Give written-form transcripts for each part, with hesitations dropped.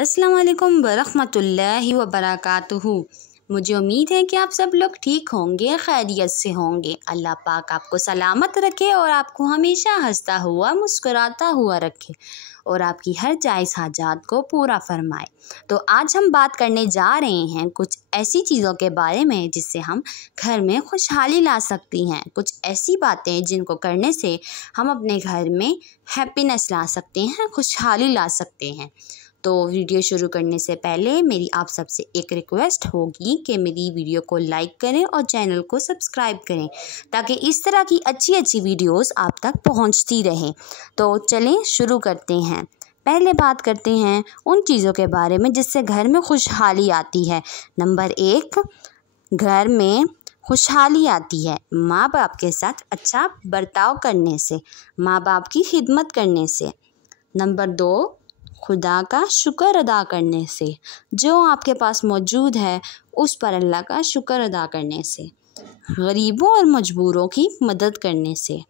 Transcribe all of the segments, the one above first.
अस्सलाम वालेकुम वरहमतुल्लाहि वबरकातुहू। मुझे उम्मीद है कि आप सब लोग ठीक होंगे, खैरियत से होंगे। अल्लाह पाक आपको सलामत रखे और आपको हमेशा हंसता हुआ मुस्कुराता हुआ रखे और आपकी हर जायज़ हाजात को पूरा फरमाए। तो आज हम बात करने जा रहे हैं कुछ ऐसी चीज़ों के बारे में जिससे हम घर में खुशहाली ला सकती हैं। कुछ ऐसी बातें जिनको करने से हम अपने घर में हैप्पीनेस ला सकते हैं, खुशहाली ला सकते हैं। तो वीडियो शुरू करने से पहले मेरी आप सबसे एक रिक्वेस्ट होगी कि मेरी वीडियो को लाइक करें और चैनल को सब्सक्राइब करें ताकि इस तरह की अच्छी अच्छी वीडियोस आप तक पहुंचती रहें। तो चलें शुरू करते हैं। पहले बात करते हैं उन चीज़ों के बारे में जिससे घर में खुशहाली आती है। नंबर 1, घर में खुशहाली आती है माँ बाप के साथ अच्छा बर्ताव करने से, माँ बाप की खिदमत करने से। नंबर 2, खुदा का शुक्र अदा करने से, जो आपके पास मौजूद है उस पर अल्लाह का शुक्र अदा करने से। गरीबों और मजबूरों की मदद करने से,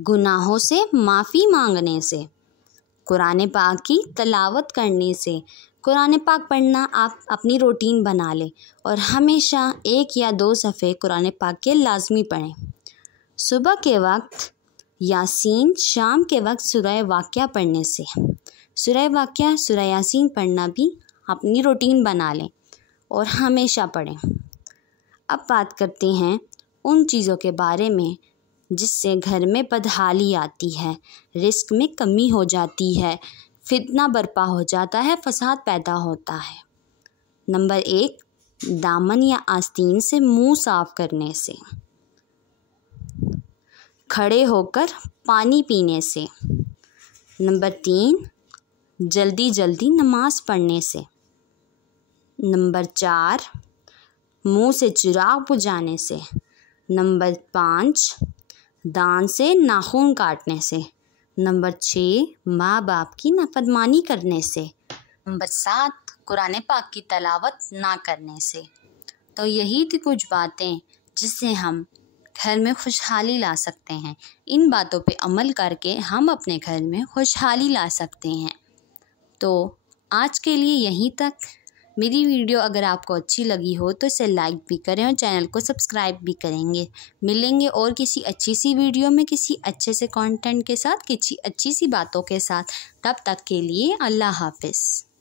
गुनाहों से माफ़ी मांगने से, कुरान पाक की तलावत करने से। कुरान पाक पढ़ना आप अपनी रूटीन बना लें और हमेशा 1 या 2 सफ़े कुरान पाक के लाजमी पढ़ें। सुबह के वक्त यासीन, शाम के वक्त सूरह वाक़िया पढ़ने से। सूरह वाक़िया, सूरह यासीन पढ़ना भी अपनी रूटीन बना लें और हमेशा पढ़ें। अब बात करते हैं उन चीज़ों के बारे में जिससे घर में बदहाली आती है, रिस्क में कमी हो जाती है, फितना बर्पा हो जाता है, फसाद पैदा होता है। नंबर 1, दामन या आस्तीन से मुंह साफ़ करने से, खड़े होकर पानी पीने से। नंबर 3, जल्दी जल्दी नमाज़ पढ़ने से। नंबर 4, मुंह से चिराग बुझाने से। नंबर 5, दांत से नाखून काटने से। नंबर 6, माँ बाप की नाफरमानी करने से। नंबर 7, कुरान पाक की तलावत ना करने से। तो यही थी कुछ बातें जिससे हम घर में खुशहाली ला सकते हैं। इन बातों पे अमल करके हम अपने घर में खुशहाली ला सकते हैं। तो आज के लिए यहीं तक। मेरी वीडियो अगर आपको अच्छी लगी हो तो इसे लाइक भी करें और चैनल को सब्सक्राइब भी करेंगे। मिलेंगे और किसी अच्छी सी वीडियो में, किसी अच्छे से कंटेंट के साथ, किसी अच्छी सी बातों के साथ। तब तक के लिए अल्लाह हाफ़िज़।